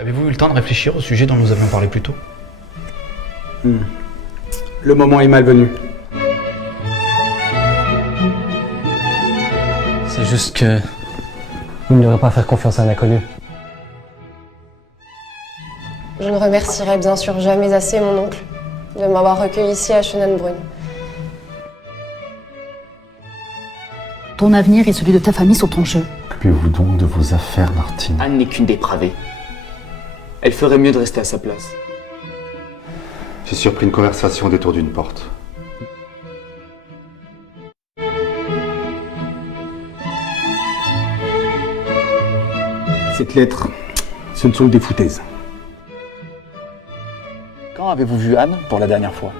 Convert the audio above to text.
Avez-vous eu le temps de réfléchir au sujet dont nous avions parlé plus tôt? Le moment est malvenu. C'est juste que... vous ne devrez pas faire confiance à un inconnu. Je ne remercierai bien sûr jamais assez mon oncle de m'avoir recueilli ici à Schönenbrunn. Ton avenir et celui de ta famille sont en jeu. Occupez-vous donc de vos affaires, Martine. Anne n'est qu'une dépravée. Elle ferait mieux de rester à sa place. J'ai surpris une conversation au détour d'une porte. Cette lettre, ce ne sont que des foutaises. Quand avez-vous vu Anne pour la dernière fois?